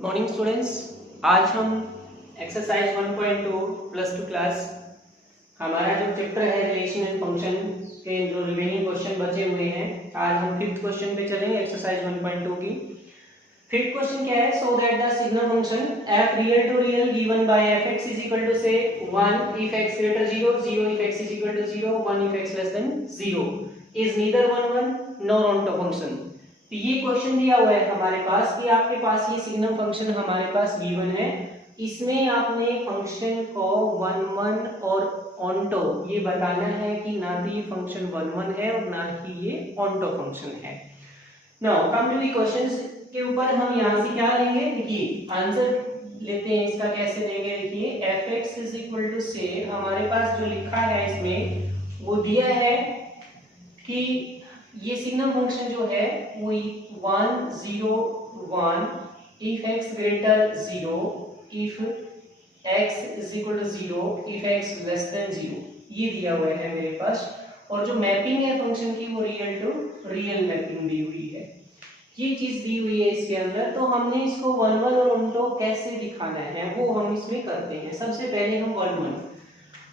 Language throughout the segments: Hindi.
Good morning students. आज हम एक्सरसाइज 1.2 प्लस टू क्लास हमारा जो चैप्टर है रिलेशन एंड फंक्शन के जो रिमेनिंग क्वेश्चन बचे हुए हैं, आज हम फिफ्थ क्वेश्चन पे चलेंगे एक्सरसाइज 1.2 की। फिफ्थ क्वेश्चन क्या है? So that the signal function f real to real given by fx is equal to say 1 if x greater 0, 0 if x is equal to 0, 1 if x less than 0 is neither 1 1 nor onto function। तो ये क्वेश्चन दिया हुआ है हमारे पास कि आपके पास ये सिग्नल फंक्शन हमारे पास गिवन है, इसमें आपने फंक्शन को 1 1 और ऑन्टो ये बताना है कि ना तो ये फंक्शन 1 1 है और ना ही ये ऑन्टो फंक्शन है। Now come to the questions के ऊपर हम यहाँ से क्या लेंगे, देखिए आंसर लेते हैं इसका कैसे देंगे। देखिए fx इज इक्वल टू से हमारे पास जो लिखा है इसमें वो दिया है कि ये सिग्नल फंक्शन जो है वो 1 0 1 if x greater 0, if x is equal to 0, if x less than 0 ये दिया हुआ है मेरे पास। और जो मैपिंग है फंक्शन की वो रियल टू रियल मैपिंग दी हुई है, ये चीज दी हुई है इसके अंदर। तो हमने इसको 1 1 और ऑन्टो कैसे दिखाना है वो हम इसमें करते हैं। सबसे पहले हम 1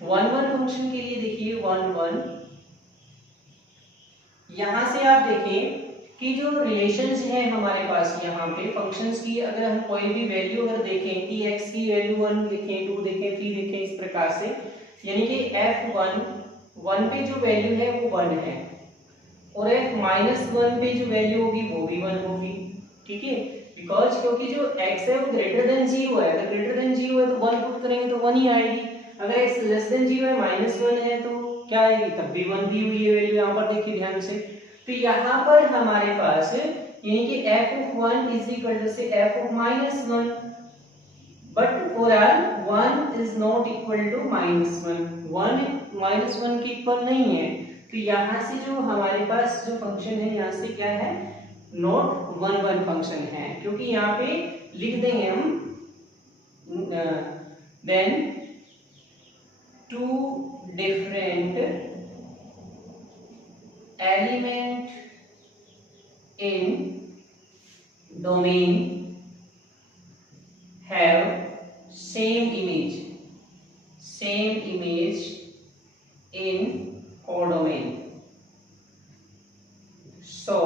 1 फंक्शन के लिए देखिए 1 1 यहां से आप देखें कि जो रिलेशंस है हमारे पास यहाँ पे फंक्शंस की, अगर हम कोई भी वैल्यू अगर देखें कि x की वैल्यू 1 देखें, 2 देखें, 3 देखें, इस प्रकार से, यानी कि f1 पे जो वैल्यू है वो 1 है और f-1 पे जो वैल्यू होगी वो भी 1 होगी, ठीक है। बिकॉज क्योंकि जो x है वो ग्रेटर देन 0 है, अगर ग्रेटर देन 0 है तो 1 पुट करेंगे तो 1 ही आएगी। अगर x लेस देन 0 है -1 है तो क्या आएगी, तब भी 1 दी हुई है वैल्यू यहाँ पर, देखिए ध्यान से। तो यहाँ पर हमारे पास यानी कि f(1) is equal to say f(-1), but for r 1 is not equal to -1, 1 -1 के इक्वल नहीं है। तो यहाँ से जो हमारे पास जो फंक्शन है यहाँ से क्या है, नॉट 1 1 फंक्शन है, क्योंकि यहाँ पे लिख देंगे हम then two different element in domain have same image in codomain, so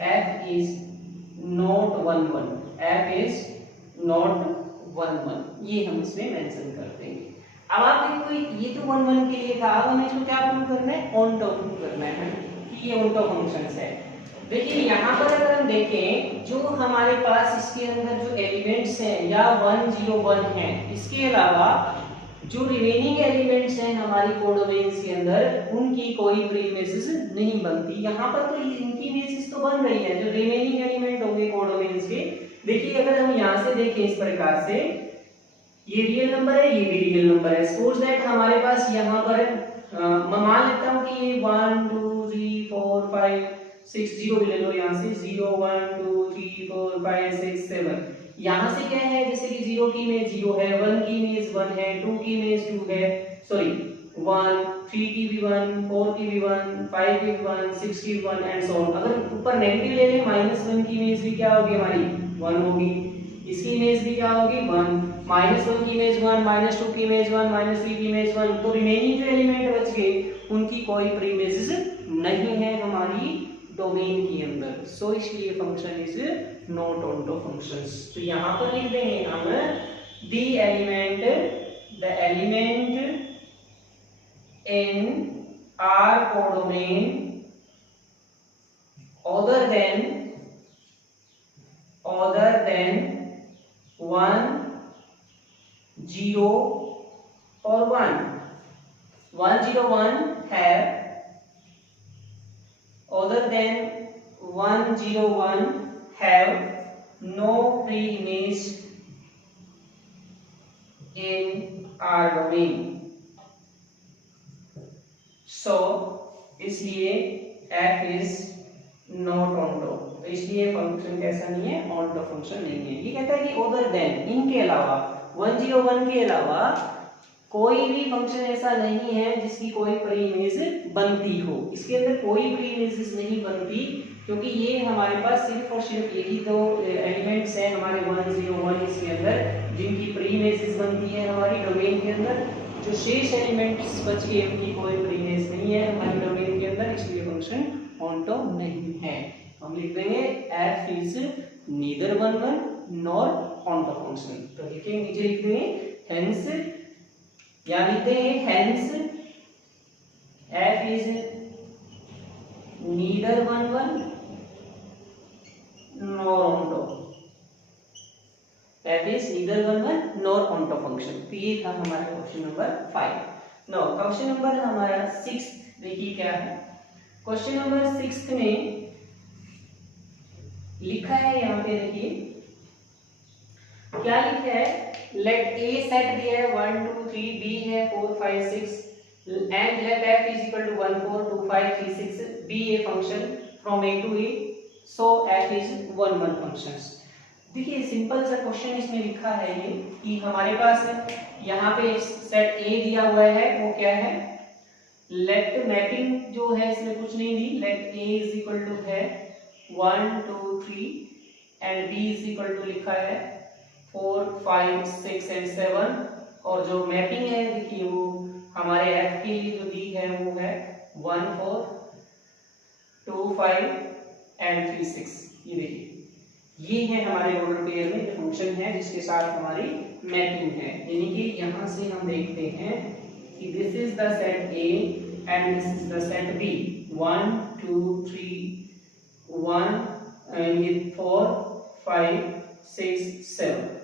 f is not 1 1, f is not 1 1, ये हम इसमें मेंशन कर देंगे। अब आप देखो ये तो 1 1 के लिए था, अब हमें इसको क्या प्रूव करना है, ऑन्टो प्रूव करना है कि ये ऑन्टो फंक्शंस है। देखिए यहाँ पर अगर हम देखें जो हमारे पास इसके अंदर जो एलिमेंट्स हैं या 1 0 1 है, इसके अलावा जो रिमेनिंग एलिमेंट्स हैं हमारी कोडोमेन्स के अंदर उनकी कोई भी इमेजेस नहीं बनती। यहाँ पर तो इनकी इमेजेस तो बन रही है जो रिमेनिंग एलिमेंट होंगे कोडोमेन्स के। देखिए अगर हम यहाँ से देखें इस प्रकार से, ये रियल नंबर है, ये भी रियल नंबर है। सपोज दैट हमारे पास यहाँ पर मैं मान लेता हूँ कि ये 1 2 3 4 5 6 0 भी ले लो, यहाँ से 0 1 2 3 4 5 6 7, यहाँ से क्या है, जैसे कि 0 की इमेज 0 है, 1 की इमेज 1 है, 2 की इमेज 2 है, सॉरी 1 3 की भी 1, 4 की भी 1, 5 की भी 1, 6 की भी 1 एंड सो ऑन। अगर ऊपर नेगेटिव ले लें, -1 की इमेज भी क्या होगी हमारी 1 होगी, इसकी इमेज भी क्या होगी 1, -1 की इमेज 1, -2 की इमेज 1, -3 की इमेज 1, तो रिमेनिंग जो एलिमेंट बच गए उनकी कोई प्री इमेजेस नहीं है हमारी डोमेन के अंदर। सो इसलिए function is not onto functions. तो यहाँ पर लिख देंगे हम the element in R codomain other than 1 0 or 1 1 0 1 have other than 1 0 1 have no pre-image in our domain, so इसलिए f is not onto, तो इसलिए फंक्शन कैसा नहीं है, ऑन्टो फंक्शन नहीं है। ये कहता है कि other than, इनके अलावा 1 0 1 के अलावा कोई भी फंक्शन ऐसा नहीं है जिसकी कोई प्री इमेज बनती हो, इसके अंदर कोई प्री इमेज नहीं बनती क्योंकि ये हमारे पास सिर्फ और सिर्फ यही दो एलिमेंट्स हैं हमारे 1 0 1 इसके अंदर, जिनकी प्री इमेजेस बनती है हमारी डोमेन के अंदर। जो शेष एलिमेंट्स बच गए उनकी कोई प्री इमेज नहीं है हमारी डोमेन के अंदर, इसलिए फंक्शन ऑनटो नहीं है। हम लिख देंगे f is neither 1 1 nor onto function. तो लिखेंगे, नीचे लिख देंगे हेंस, या लिख देंगे hence f is neither 1 1 nor onto, that is neither 1 1 nor onto function। तो ये था हमारा question number 5। Now question number हमारा 6 देखिए क्या है। क्वेश्चन नंबर 6 में लिखा है, यहाँ पे देखिए क्या लिखा है, लेट a सेट दिया है 1 2 3, b है 4 5 6 and let f is equal to 1 4 2 5 3 6 be a function from a to a, so f is 1 1 functions। देखिए सिंपल सा क्वेश्चन इसमें लिखा है ये कि हमारे पास यहाँ पे सेट a दिया हुआ है, वो क्या है, लेट मैपिंग जो है इसमें कुछ नहीं दी, let a is equal to है 1 2 3 and b is equal to लिखा है 4 5 6 एंड 7, और जो मैपिंग है देखिए वो हमारे f के लिए जो दी है वो है 1 4 2 5 एंड 3 6। ये देखिए ये है हमारे ऑर्डर पेयर में जो फंक्शन है जिसके साथ हमारी मैपिंग है। यानी कि यहाँ से हम देखते हैं कि this is the set A and this is the set B, 1 2 3 1 and 4 5 6 7।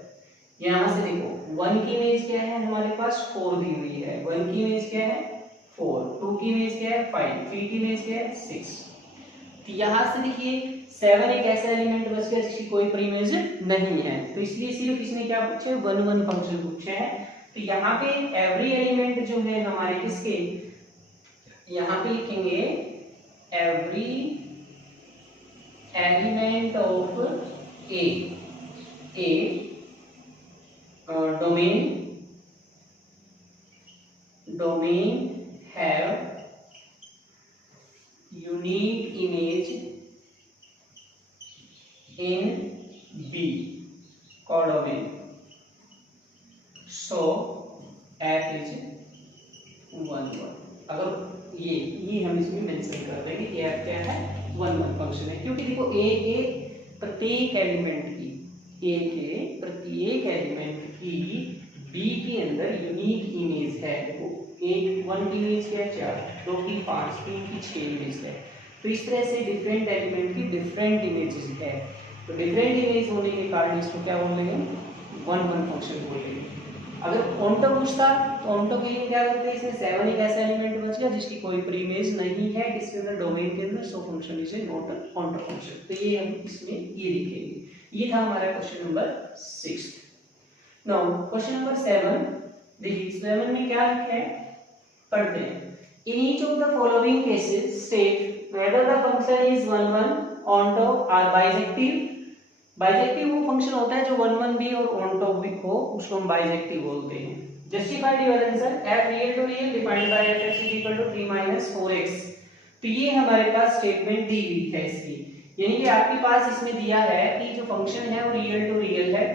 यहाँ से देखो 1 की इमेज क्या है हमारे पास 4 दी हुई है, 1 की इमेज क्या है 4, 2 की इमेज क्या है 5, 3 की इमेज क्या है 6। तो यहाँ से देखिए 7 एक ऐसा एलिमेंट बच गया जिसकी कोई प्री इमेज नहीं है, तो इसलिए सिर्फ इसने क्या पूछा है 1 1 फंक्शन पूछा है। तो यहाँ पे एवरी एलिमेंट जो है हमारे किसके, यहाँ पे लिखेंगे every element of A domain have unique image in B codomain, so f is 1 1। अगर ये हम इसमें मेंशन कर देंगे कि f क्या है 1 1 फंक्शन है, क्योंकि देखो a के प्रत्येक एलिमेंट की b के अंदर यूनिक इमेज है। देखो 1 की इमेज क्या है 4, 2 की 5, 3 की 6 इमेज है। तो इस तरह से डिफरेंट एलिमेंट की डिफरेंट इमेजेस है, तो डिफरेंट इमेज होने के कारण इसको क्या बोलेंगे 1 1 फंक्शन बोलेंगे। अगर ऑन्टो पूछता तो ऑन्टो के लिए क्या करते हैं, इसमें 7 एक ऐसा एलिमेंट बच गया जिसकी कोई प्री इमेज नहीं है किसके अंदर, डोमेन के अंदर, so function is not onto function. तो ये हम इसमें ये लिखेंगे। ये था हमारा question number 6। Now question number 7 देखिए 7 में क्या लिखा है पढ़ते हैं। In each of the following cases state whether the function is 1 1 onto और बाइजेक्टिव। बाइजेक्टिव वो फंक्शन होता है जो 1 1 भी और ऑन्टो भी हो, उसको हम बाइजेक्टिव बोलते हैं। Justified your answer f real to real defined by f is equal to 3 - 4x। तो ये हमारे पास स्टेटमेंट दी हुई है इसकी, यानी कि आपके पास इसमें दिया है कि जो फंक्शन है वो रियल टू रियल है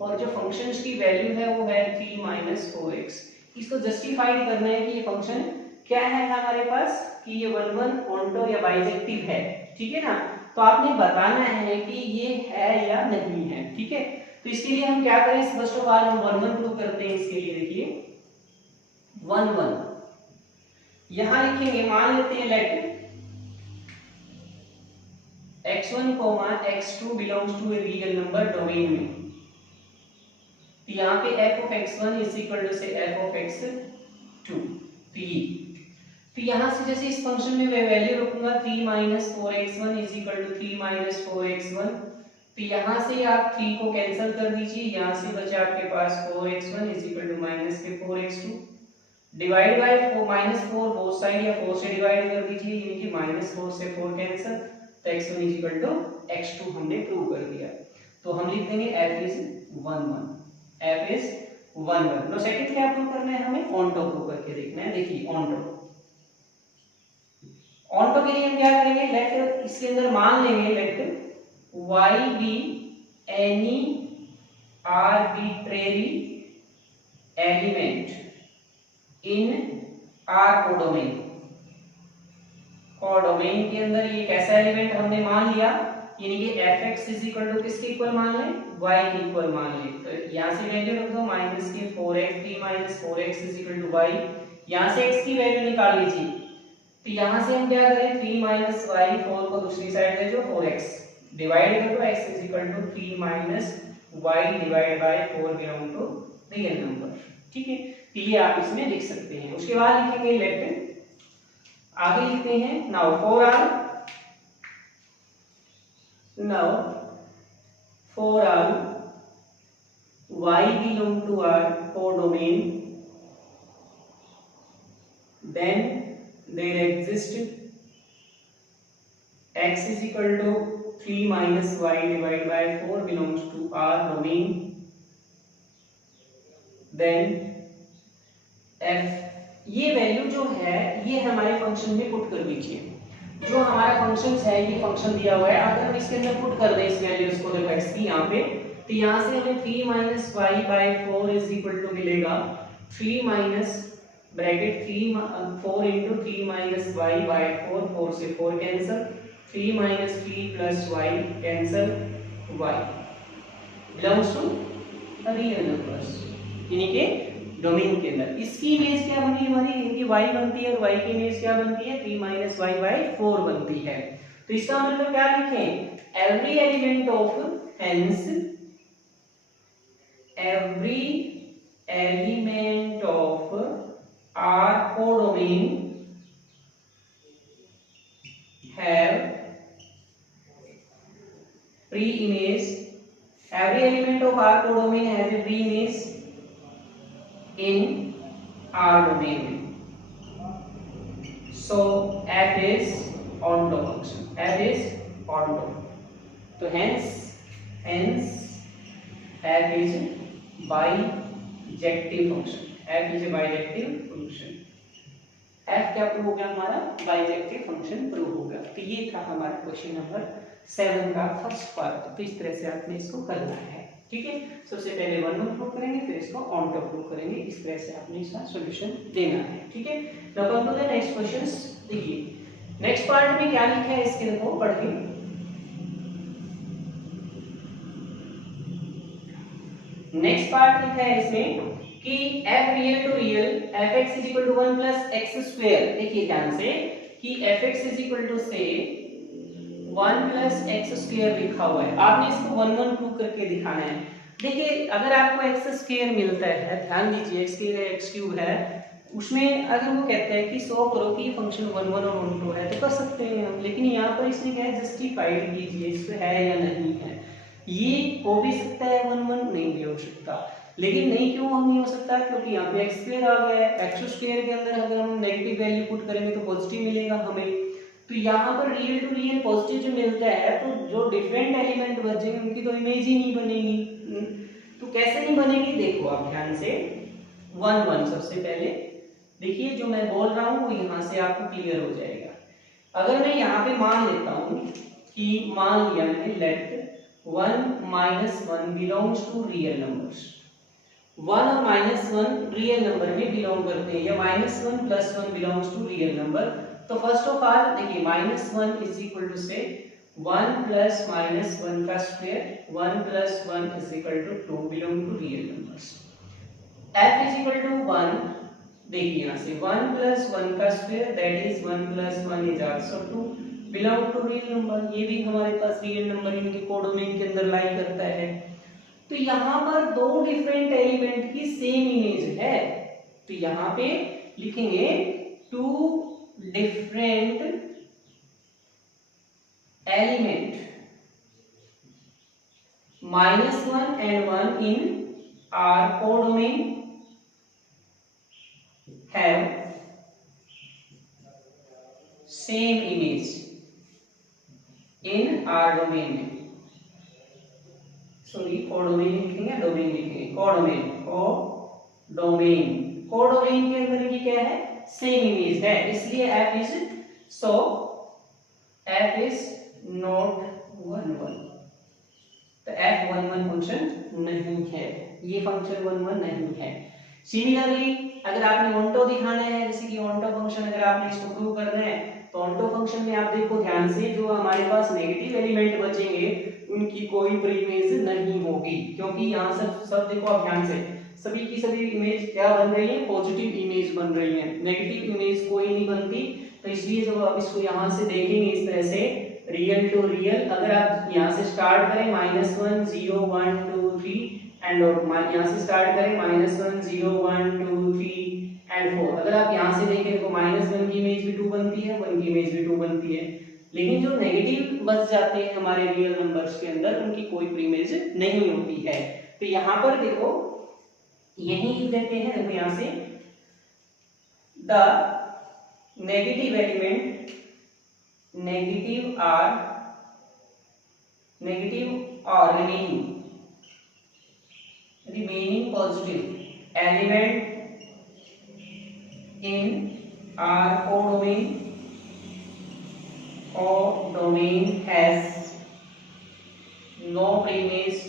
और जो फंक्शंस की वैल्यू है वो है 3 - 4x। इसको जस्टिफाइड करना है कि ये फंक्शन क्या है हमारे पास, कि ये 1 1 ऑन्टो या बाइजेक्टिव है, ठीक है ना। तो आपने बताना है कि ये है या नहीं है, ठीक है। तो इसके लिए हम क्या करें, फर्स्ट ऑफ ऑल हम 1 1 प्रूव करते हैं। इसके लिए देखिए 1 1 यहां लिखेंगे, मान लेते हैं let x1, x2 belongs to a real number domain में। तो यहाँ पे f of x1 is equal to say f of x2। तो यहाँ से जैसे इस फंक्शन में मैं वैल्यू रखूंगा 3 - 4x1 is equal to 3 - 4x1। तो यहाँ से आप 3 को कैंसिल कर दीजिए, यहाँ से बचे आपके पास 4x1 is equal to -4x2 divide by 4 both side या 4 से डिवाइड कर दीजिए, यानी कि -4 से 4 कैंसिल, तो x1 is equal to x2 हमने प्रूव कर दिया। तो हम लिख देंगे f is 1 1, f is 1 1। Now second क्या प्रूव करना है हमें, ऑन्टो प्रूव करके देखना है। देखिए ऑन्टो ऑन के लिए हम क्या करेंगे, लेट इसके अंदर मान लेंगे let y be any arbitrary element in R codomain. Codomain के अंदर ये कैसा एलिमेंट हमने मान लिया, यानी कि fx इज इक्वल टू किसके इक्वल मान लें, y के इक्वल मान लें। तो यहाँ से वैल्यू रख दो माइनस के 4x 3 minus 4x is equal to y, यहाँ से x की वैल्यू निकाल लीजिए। तो यहाँ से हम क्या करें, 3 माइनस y 4 को दूसरी साइड ले जाओ 4x डिवाइड कर दो, x is equal to 3 minus y divide by 4 belong to real number. ठीक है, तो ये आप इसमें लिख सकते हैं। उसके बाद लिखेंगे लेट, आगे लिखते हैं now for R, now for R y belong to R codomain, then there exists x is equal to 3 minus y divided by 4 belongs to R domain, then f, ये वैल्यू जो है ये हमारे फंक्शन में पुट कर दीजिए। जो हमारा फंक्शन है ये फंक्शन दिया हुआ है, अगर हम इसके अंदर पुट कर दें इस वैल्यूज को, देखो x की यहाँ पे, तो यहाँ से हमें 3 minus y by 4 is equal to मिलेगा 3 minus bracket 4 into 3 minus y by 4, 4 से 4 cancel, 3 minus 3 plus y cancel, y belongs to real numbers, यानी कि डोमेन के अंदर। इसकी इमेज क्या बनी हमारी, इनकी y बनती है और y की इमेज क्या बनती है, 3 माइनस वाई बाई 4 बनती है। तो इसका मतलब क्या लिखें, every element of, hence every element of R codomain have pre-image, every element of R codomain has a pre-image in R domain, so f is onto function, f is onto, तो hence f is bijective function, f is a bijective function. f क्या प्रूव हो गया हमारा, बाइजेक्टिव फंक्शन प्रूव हो गया। तो ये था हमारा क्वेश्चन नंबर 7 का फर्स्ट पार्ट। तो इस तरह से आपने इसको करना है। ठीक है, सबसे पहले 1 1 प्रूव करेंगे, फिर इसको ऑन टू प्रूव करेंगे। इस तरह से आपने इसका सॉल्यूशन देना है। ठीक है, now come to the next questions. देखिए नेक्स्ट पार्ट में क्या लिखा है, इसके देखो पढ़ के। नेक्स्ट पार्ट लिखा है इसमें कि f real to real fx is equal to 1 plus x square. देखिए ध्यान से कि fx is equal to say 1 plus x square लिखा हुआ है, आपने इसको 1 1 प्रूव करके दिखाना है। देखिए अगर आपको एक्स स्क्वायर मिलता है, ध्यान दीजिए एक्स स्क्वायर है एक्स क्यूब है, उसमें अगर वो कहता है कि 100 करो कि फंक्शन 1 1 और 1 2 है तो कर सकते हैं हम, लेकिन यहाँ पर इसने क्या है, जस्टिफाइड कीजिए इसमें है या नहीं है। ये हो भी सकता है 1 1, नहीं भी हो सकता। लेकिन नहीं क्यों हम नहीं हो सकता, क्योंकि यहाँ पे एक्स स्क्वायर आ गया है, एक्स स्क्वायर के अंदर अगर हम नेगेटिव वैल्यू पुट करेंगे तो पॉजिटिव मिलेगा हमें। तो यहाँ पर रियल टू रियल पॉजिटिव जो मिलता है, तो जो डिफरेंट एलिमेंट बचेंगे उनकी तो इमेज ही नहीं बनेगी। तो कैसे नहीं बनेगी, देखो आप ध्यान से 1 1 सबसे पहले देखिए, जो मैं बोल रहा हूँ वो यहाँ से आपको क्लियर हो जाएगा। अगर मैं यहाँ पे मान लेता हूँ कि मान लिया मैंने let 1 minus 1 belongs to real numbers, 1 और माइनस 1 रियल नंबर में बिलोंग करते हैं, या minus 1 plus 1 belongs to real number. तो फर्स्ट ऑफ ऑल देखिए minus 1 is equal to say 1 plus minus 1 का square, 1 plus 1 is equal to 2 belong to real numbers. f is equal to 1, देखिए यहाँ से 1 प्लस 1 का square that is 1 plus 1 is also 2 belong to real number, ये भी हमारे पास रियल नंबर इनके कोडोमेन के अंदर लाई करता है। तो यहाँ पर दो डिफरेंट एलिमेंट की सेम इमेज है, तो यहाँ पे लिखेंगे 2 different element -1 and 1 in R codomain have same image in R domain में, सॉरी कोडोमेन लिखेंगे, डोमेन लिखेंगे, कोडोमेन कोडोमेन के अंदर ये क्या है, सेम इमेज है, इसलिए f is so f is not 1 1, तो f 1 1 फंक्शन नहीं है, ये फंक्शन 1 1 नहीं है। सिमिलरली अगर आपने ऑन्टो दिखाना है, जैसे कि ऑन्टो फंक्शन अगर आपने इसको प्रूव करना है, तो ऑन्टो फंक्शन में आप देखो ध्यान से, जो हमारे पास नेगेटिव एलिमेंट बचेंगे उनकी कोई प्रीइमेज नहीं होगी, क्योंकि यहाँ सब देखो आप ध्यान से, सभी की सभी इमेज क्या बन रही है, पॉजिटिव इमेज बन रही है, नेगेटिव इमेज कोई नहीं बनती। तो इसलिए जब आप इसको यहाँ से देखेंगे इस तरह से रियल टू रियल, अगर आप यहाँ से स्टार्ट करें -1 0 1 2 3 एंड यहाँ से स्टार्ट करें -1 0 1 2 3 एंड 4, अगर आप यहाँ से देखें तो -1 की इमेज भी 2 बनती है, 1 की इमेज भी 2 बनती है, लेकिन जो नेगेटिव बच जाते हैं हमारे रियल नंबर्स के अंदर उनकी कोई प्रीइमेज नहीं होती है। तो यहाँ पर देखो यही लिख देते हैं, देखो यहाँ से the negative element negative or remaining positive element in our codomain has no preimage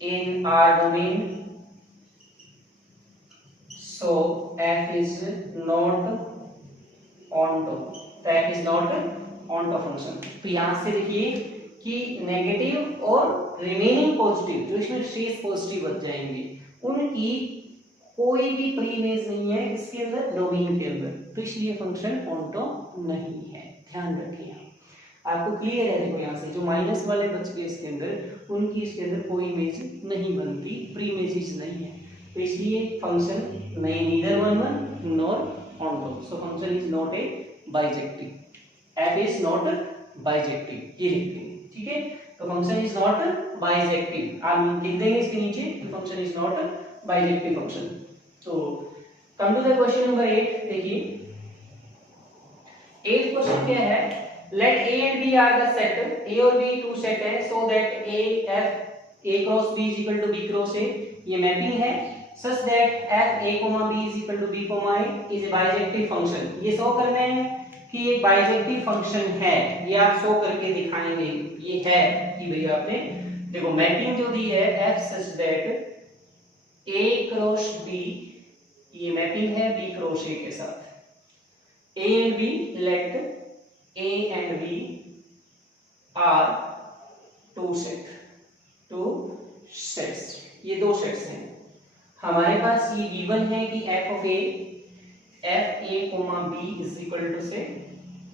in our domain, so f is not onto, तो f is not onto function. तो यहाँ से देखिए कि नेगेटिव और रिमेनिंग पॉजिटिव, जो इसमें शेष पॉजिटिव बच जाएंगे, उनकी कोई भी प्री इमेज नहीं है इसके अंदर, डोमेन के अंदर, तो इसलिए फंक्शन ऑन्टो नहीं है, ध्यान रखिए। आपको क्लियर है, देखो यहाँ से जो माइनस वाले बच गए इसके अंदर, उनकी इसके अंदर कोई इमेज नहीं बनती, प्री इमेजेस नहीं है, तो इसलिए फंक्शन नहीं, neither 1 1 nor onto, so function is not A bijective, f is not bijective, ये लिख देंगे, ठीक है। तो फंक्शन इज नॉट बाइजेक्टिव, आप लिख देंगे इसके नीचे कि function is not bijective function. तो come to the question number 8, देखिए 8th क्वेश्चन क्या है, let a and b are the set, a और b टू सेट है, so that a cross b is equal to b cross a, ये मैपिंग है, such that f a b is equal to b a is a bijective function. ये शो करना है कि एक बाइजेक्टिव फंक्शन है, ये आप शो करके दिखाएंगे, ये है कि भैया आपने देखो मैपिंग जो दी है f such that a cross b, ये मैपिंग है b क्रॉस a के साथ, a and b, let a and b are two sets, ये दो सेट्स हैं हमारे पास। ये गिवन है कि f of a b is equal to say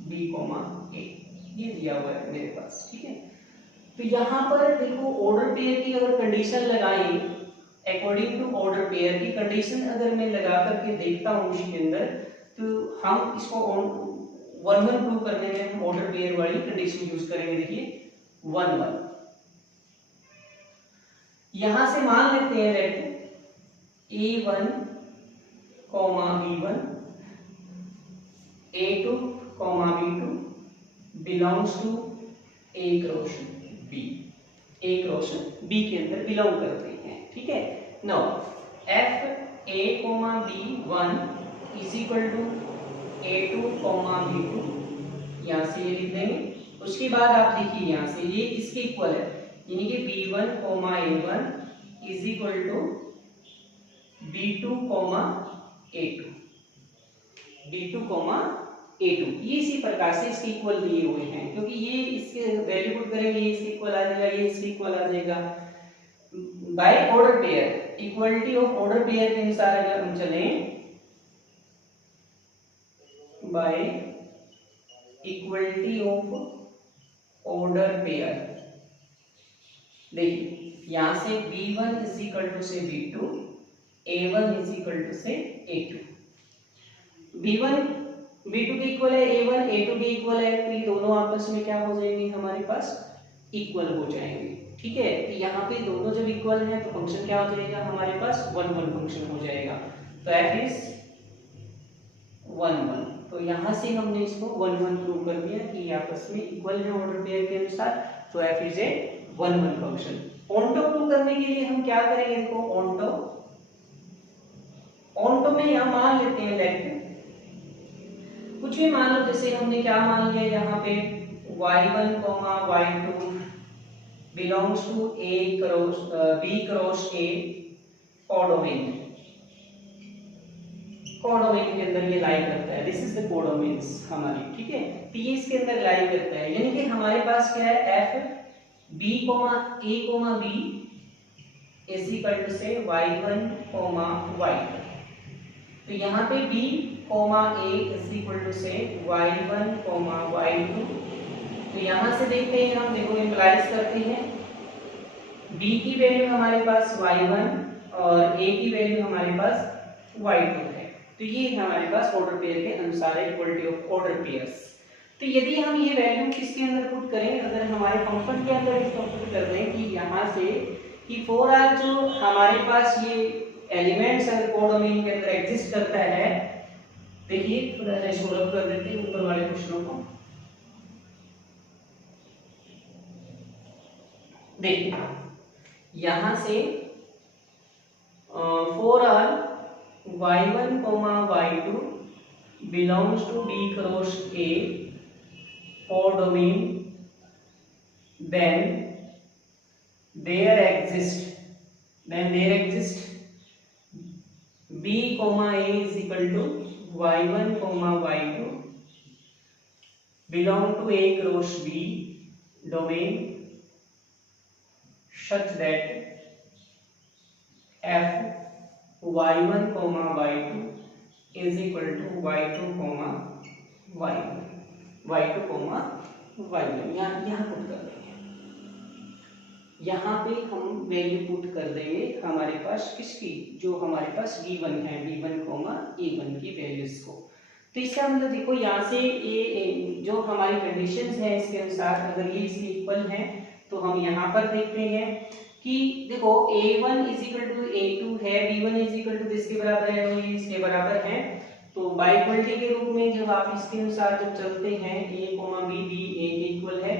b, a, ये दिया हुआ है मेरे पास, ठीक है। तो यहाँ पर देखो ऑर्डर पेयर की अगर कंडीशन लगाई, अकॉर्डिंग टू ऑर्डर पेयर की कंडीशन अगर मैं लगा करके देखता हूँ इसके अंदर, तो हम इसको 1 1 प्रूव करने में हम ऑर्डर पेयर वाली कंडीशन यूज करेंगे। देखिए 1 1, यहां से मान लेते हैं let a1 b1 a2 b2 belongs to a cross b के अंदर बिलोंग करते हैं, ठीक है। Now f a b1 is equal to a2 b2, यहां से ये लिख देंगे। उसके बाद आप देखिए यहां से ये इसके इक्वल है, यानी कि b1 a1 is equal to b2 a2, ये इसी प्रकार से इसके इक्वल दिए हुए हैं, क्योंकि ये इसके वैल्यू पुट करेंगे, ये इसके इक्वल आ जाएगा, ये इसके इक्वल आ जाएगा। By order pair, equality of order pair के अनुसार अगर हम चलें, by equality of order pair, देखिए यहां से b1 इज इक्वल टू से b2, a1 is equal to से a2, b1 b2 के इक्वल है, a1 a2 के इक्वल है, तो ये दोनों आपस में क्या हो जाएंगे, हमारे पास इक्वल हो जाएंगे, ठीक है। तो यहाँ पे दोनों जब इक्वल है तो फंक्शन क्या हो जाएगा, हमारे पास 1 1 फंक्शन हो जाएगा। तो f इज 1 1, तो यहाँ से हमने इसको 1 1 प्रूव कर दिया कि आपस में इक्वल है ऑर्डर पेयर के अनुसार, तो f is a 1 1 function. Onto prove करने के लिए हम क्या करेंगे, देखो ऑन्टो में यहाँ मान लेते हैं लेट कुछ भी मान लो, जैसे हमने क्या मान लिया यहाँ पे y1, y2 belongs to a cross b cross a codomain के अंदर ये लाई करता है। दिस इज द कोडोमेन्स हमारी, ठीक है। तो ये इसके अंदर लाई करता है, यानी कि हमारे पास क्या है f b a b is equal to say y1, y2। तो यहाँ पे b a is equal to say y1, y2। तो यहाँ से देखते हैं हम, देखो इम्प्लाइज करते हैं, b की वैल्यू हमारे पास y1 और a की वैल्यू हमारे पास y2 है। तो ये हमारे पास ऑर्डर पेयर के अनुसार है, इक्वालिटी ऑफ ऑर्डर पेयर्स। तो यदि हम ये वैल्यू किसके अंदर पुट करें, अगर हमारे फंक्शन के अंदर इसको पुट कर दें कि यहाँ से कि फॉर आर जो हमारे पास ये एलिमेंट्स अगर कोडोमेन के अंदर एग्जिस्ट करता है, देखिए थोड़ा सा सोल्व कर देते हैं ऊपर वाले क्वेश्चनों को। देखिए यहाँ से for R y1, y2 belongs to B cross A for domain, then there exists B, A is equal to y1, y2 belong to A cross B domain such that f y1, y2 is equal to y2, y1 यहाँ पुट कर देंगे। यहाँ पे हम वैल्यू पुट कर देंगे हमारे पास किसकी, जो हमारे पास b1 है, b1, a1 की वैल्यूज को। तो इसका मतलब देखो यहाँ से ये जो हमारी कंडीशंस है इसके अनुसार अगर ये इसके इक्वल है तो हम यहाँ पर देखते हैं कि देखो a1 is equal to a2 है, b1 इज इक्वल टू इसके बराबर है और ये इसके बराबर है। तो बाय इक्वलिटी के रूप में जब आप इसके अनुसार जब चलते हैं a, b, b a के इक्वल है,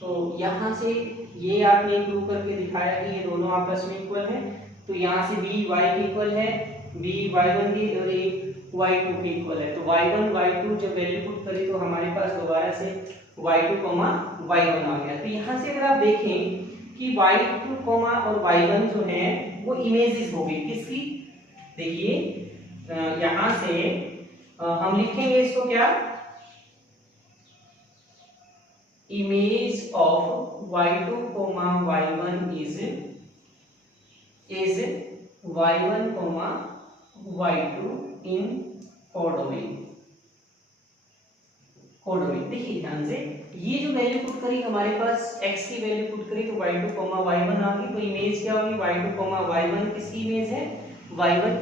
तो यहाँ से ये आपने प्रूव करके दिखाया कि ये दोनों आपस में इक्वल है। तो यहाँ से b y के इक्वल है, b y1 के और a y2 के इक्वल है। तो y1, y2 जब वैल्यू पुट करें तो हमारे पास दोबारा से y2, y1 आ गया। तो यहाँ से अगर आप देखें कि y2, और y1 जो है वो इमेजेस होगी किसकी, देखिए यहाँ से हम लिखेंगे इसको क्या, image of y2, y1 is y1, y2 in codomain. देखिए ध्यान से, ये जो वैल्यू पुट करी हमारे पास x की वैल्यू पुट करी तो y2, y1 आ गई। तो इमेज क्या होगी, y2, y1 किसकी इमेज है, y1,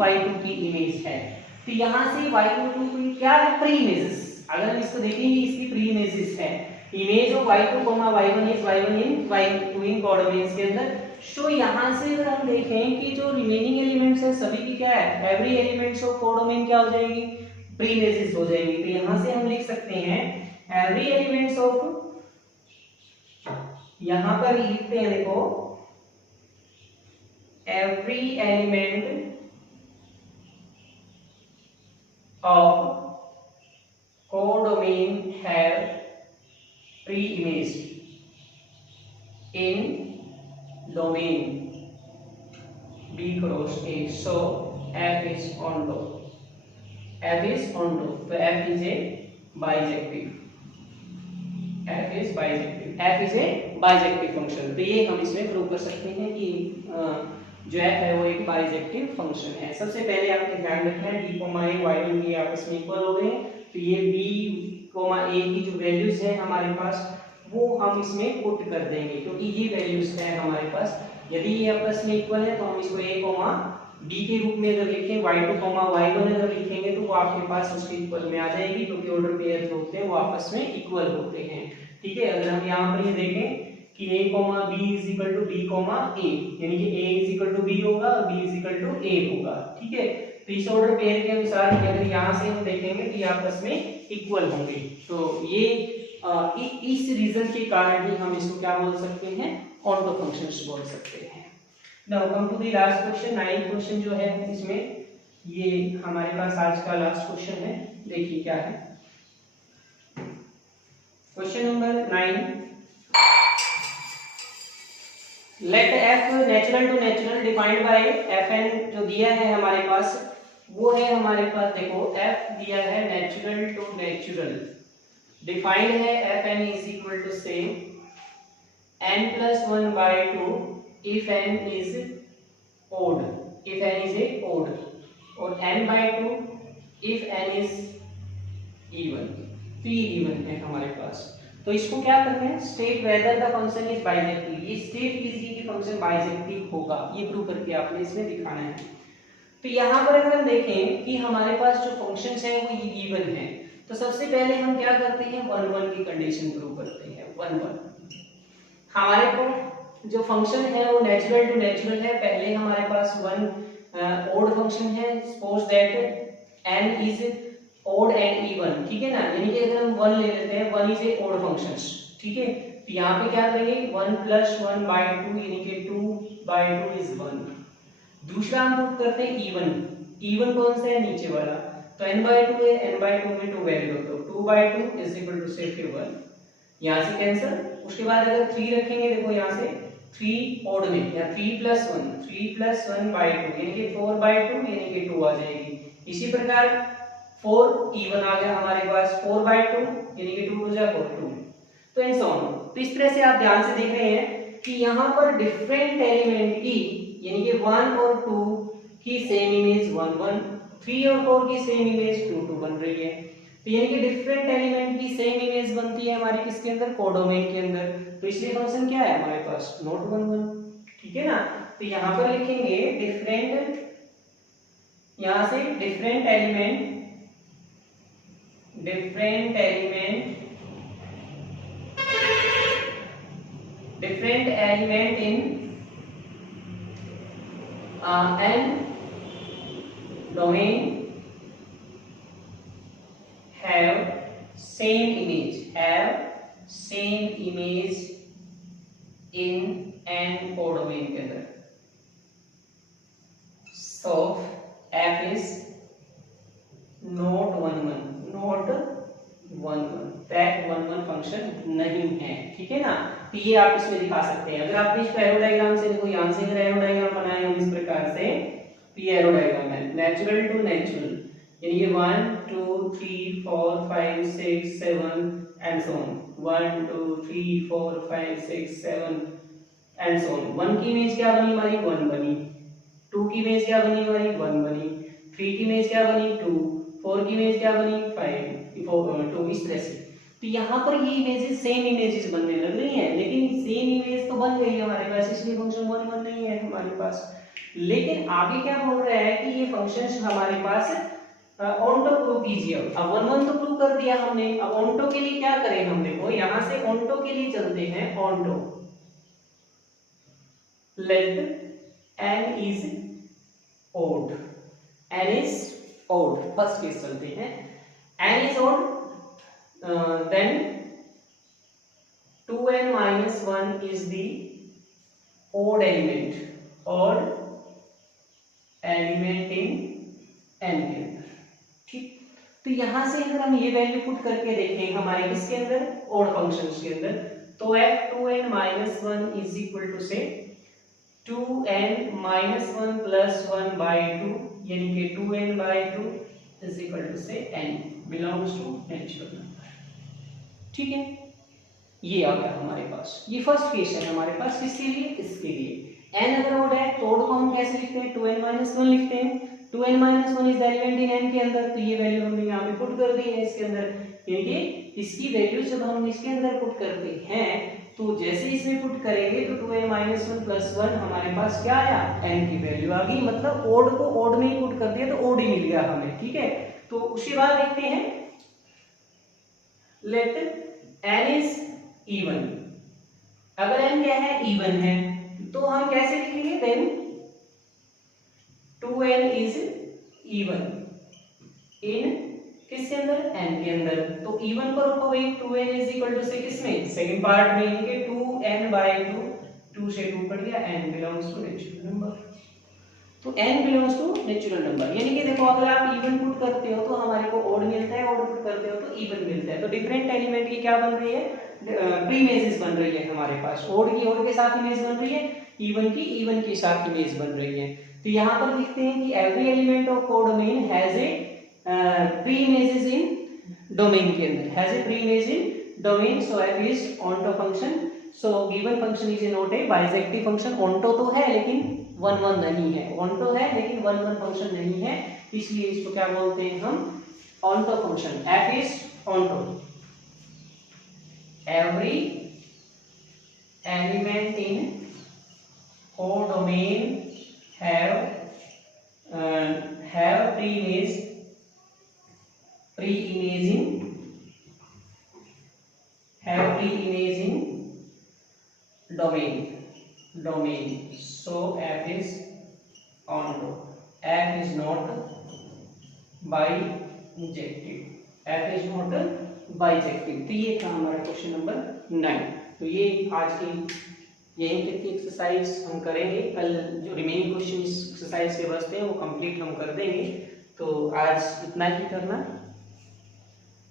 y2 की इमेज है। तो यहाँ से y2 की क्या है, प्री इमेजेस। अगर हम इसको देखेंगे इसकी प्री इमेजेस है। Image of y2, y1 is y1 in y2 in coordinates के अंदर। सो यहाँ से अगर हम देखें कि जो रिमेनिंग एलिमेंट्स है सभी की क्या है, एवरी एलिमेंट्स ऑफ कोडोमेन क्या हो जाएगी, प्री इमेजेस हो जाएगी। तो यहाँ से हम लिख सकते हैं एवरी एलिमेंट्स ऑफ, यहाँ पर लिखते हैं देखो, every element of codomain have pre-image in domain B cross A. So F is onto. So F is a bijective. F is a bijective function. तो ये हम इसमें प्रूव कर सकते हैं कि जो f है वो एक बाइजेक्टिव फंक्शन है। सबसे पहले आपको ध्यान रखना है d, a, y1 ये आपस में इक्वल हो गए। तो ये b, a की जो वैल्यूज है हमारे पास वो हम इसमें पुट कर देंगे, क्योंकि ये वैल्यूज है हमारे पास। यदि ये आपस में इक्वल है तो हम इसको a, b के रूप में अगर लिखें, y2, y1 अगर लिखेंगे तो वो आपके पास उसके इक्वल में आ जाएगी, क्योंकि ऑर्डर पेयर जो होते हैं वो आपस में इक्वल होते हैं। ठीक है, अगर हम यहाँ पर ये देखें कि a, b is equal to b, a, यानी कि a is equal to b होगा और b is equal to a होगा। ठीक है, तो इस ऑर्डर पेयर के अनुसार अगर यहाँ से हम देखेंगे तो ये आपस में इक्वल होंगे। तो ये इस रीजन के कारण ही हम इसको क्या बोल सकते हैं, ऑटो फंक्शंस बोल सकते हैं। Now come to the last question, 9th question जो है इसमें ये हमारे पास आज का लास्ट क्वेश्चन है। देखिए क्या है, question number 9, let f natural to natural defined by fn जो दिया है हमारे पास वो है हमारे पास देखो f दिया है नेचुरल टू नेचुरल डिफाइंड है fn इज इक्वल टू से n plus 1 by 2 if n is odd, if n is a odd, और n by 2 if n is even, तो ये even है हमारे पास। तो इसको क्या करना है, state whether the function is bijective, ये स्टेट कीजिए कि फंक्शन बाइजेक्टिव होगा, ये प्रूव करके आपने इसमें दिखाना है। तो यहाँ पर अगर हम देखें कि हमारे पास जो फंक्शंस हैं वो इवन हैं, तो सबसे पहले हम क्या करते हैं, 1 1 की कंडीशन प्रूव करते हैं। 1 1 हमारे को जो फंक्शन है वो नेचुरल टू नेचुरल है, पहले हमारे पास 1 ओड फंक्शन है, suppose that n is odd and even, ठीक है ना, यानी कि अगर हम 1 ले लेते हैं, 1 इज ए ओड फंक्शंस, ठीक है, तो यहाँ पे क्या करेंगे 1 + 1 by 2 यानी कि 2 by 2 इज 1। दूसरा हम पुट करते हैं इवन, इवन कौन सा है, नीचे वाला, तो n by 2 है, n by 2 में 2 वैल्यू हो, तो 2 by 2 इज इक्वल टू से फिर 1, यहाँ से कैंसिल। उसके बाद अगर 3 रखेंगे, देखो यहाँ से 3 ओड में, या 3 + 1 by 2 यानी कि 4 by 2 यानी कि 2 आ जाएगी। इसी प्रकार 4 इवन आ गया हमारे पास, 4 by 2 यानी कि 2 2 4 2, तो एंड सो ऑन। तो इस तरह से आप ध्यान से देख रहे हैं कि यहाँ पर डिफरेंट एलिमेंट की यानी कि 1 और 2 की सेम इमेज 1 1, 3 और 4 की सेम इमेज 2 2 बन रही है। तो यानी कि डिफरेंट एलिमेंट की सेम इमेज बनती है हमारी किसके अंदर, कोडोमेन के अंदर। तो इसलिए फंक्शन क्या है हमारे पास, नॉट 1 1, ठीक है ना। तो यहाँ पर लिखेंगे डिफरेंट, यहाँ से different element different element in n domain have same image in n codomain के अंदर। So f is not 1 1, not 1 1, that 1 1 function नहीं है, ठीक है ना। तो ये आप इसमें दिखा सकते हैं। अगर आपने इसको एरो डायग्राम से देखो, यहाँ से अगर एरो डायग्राम बनाए हम इस प्रकार से, तो ये एरो डायग्राम है नेचुरल टू नेचुरल, यानी ये 1 2 3 4 5 6 7 and so on, 1 2 3 4 5 6 7 and so on. 1 की इमेज क्या बनी हमारी, 1 बनी, 2 की इमेज क्या बनी हमारी, 1 बनी, 3 की इमेज क्या बनी, 2, 4 की इमेज क्या बनी, 5 2, इस तरह से। तो यहाँ पर ये इमेजेस सेम इमेजेस बनने लग रही हैं, लेकिन सेम इमेज तो बन गई है हमारे पास, इसलिए फंक्शन 1 1 नहीं है हमारे पास। लेकिन आगे क्या बोल रहा है कि ये फंक्शंस हमारे पास ऑन्टो प्रूव कीजिए। अब 1 1 तो प्रूव कर दिया हमने, अब ऑन्टो के लिए क्या करें हम, देखो यहाँ से ऑन्टो के लिए चलते हैं। Onto let n is odd, n is odd, first case चलते हैं, n is odd, then 2n minus 1 is the odd element in n के अंदर, ठीक। तो यहां से अगर हम ये वैल्यू पुट करके देखें हमारे किसके अंदर, odd functions के अंदर, तो f 2n minus 1 is equal to से 2n minus 1 plus 1 by 2 यानी कि 2n by 2 is equal to से n belongs to natural number, ठीक है। ये आ गया हमारे पास, ये फर्स्ट केस है हमारे पास, किसके लिए, इसके लिए। n अगर ओड है तो ओड को हम कैसे लिखते हैं, 2n minus 1 लिखते हैं, 2n minus 1 is the element in n के अंदर, तो ये वैल्यू हमने यहाँ पे पुट कर दी है इसके अंदर, क्योंकि इसकी वैल्यू जब हम इसके अंदर पुट करते हैं तो जैसे इसमें पुट करेंगे तो 2n minus 1 plus 1 हमारे पास क्या आया, n की वैल्यू आ गई, मतलब ओड को ओड में ही पुट कर दिया तो ओड ही मिल गया हमें, ठीक है। तो उसके बाद देखते हैं, लेट n इज इवन, अगर n क्या है, इवन है, तो हम कैसे लिखेंगे, then 2n is even in किसके अंदर, n के अंदर। तो इवन को रखो भाई, 2n इज इक्वल टू से किसमें, सेकंड पार्ट में, यानी कि 2n by 2, 2 से 2 कट गया, n belongs to natural number. तो n belongs to natural number, यानी कि देखो अगर आप इवन पुट करते हो तो हमारे को ओड मिलता है, ओड पुट करते हो तो इवन मिलता है। तो डिफरेंट एलिमेंट की क्या बन रही है, प्री इमेजेस बन रही है हमारे पास। ओड की ओड के साथ इमेज बन रही है, इवन की इवन के साथ इमेज बन रही है। तो यहाँ पर लिखते हैं कि every element of codomain has a preimages in domain के अंदर, has a preimage in domain, so f is onto function. So given function is not a bisective function. onto तो है लेकिन 1 1 नहीं है, onto है लेकिन 1 1 फंक्शन नहीं है, इसलिए इसको क्या बोलते हैं हम, onto function. f is onto every element in codomain have pre-image in domain, so f is onto, f is not bijective, f is not bijective। तो ये था हमारा क्वेश्चन नंबर 9। तो ये आज की यही तक की एक्सरसाइज हम करेंगे, कल जो रिमेनिंग क्वेश्चन इस एक्सरसाइज के बचते हैं वो कंप्लीट हम कर देंगे। तो आज इतना ही करना,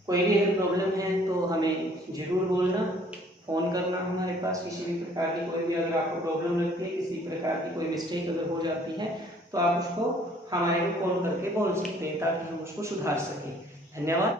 कोई भी अगर प्रॉब्लम है तो हमें जरूर बोलना, फ़ोन करना हमारे पास। किसी भी प्रकार की कोई भी अगर आपको प्रॉब्लम लगती है, किसी प्रकार की कोई मिस्टेक अगर हो जाती है तो आप उसको हमारे को कॉल करके बोल सकते हैं ताकि हम उसको सुधार सकें। धन्यवाद।